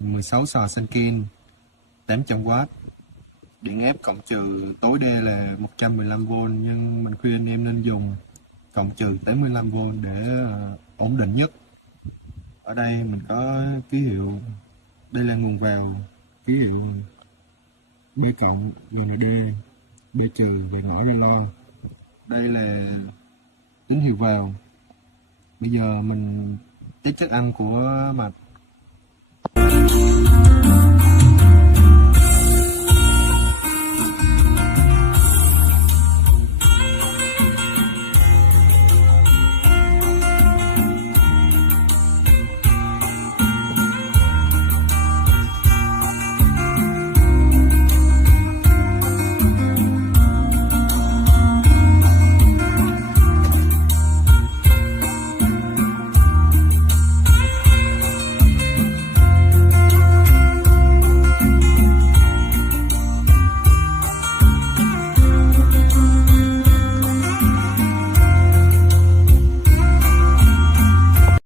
16 sò Sunkin 800W, điện ép cộng trừ tối đa là 115V, nhưng mình khuyên anh em nên dùng cộng trừ 85V để ổn định nhất. Ở đây mình có ký hiệu, đây là nguồn vào, ký hiệu B cộng, GND, B trừ về ngõ ra lo. Đây là tín hiệu vào. Bây giờ mình test chất ăn của mạch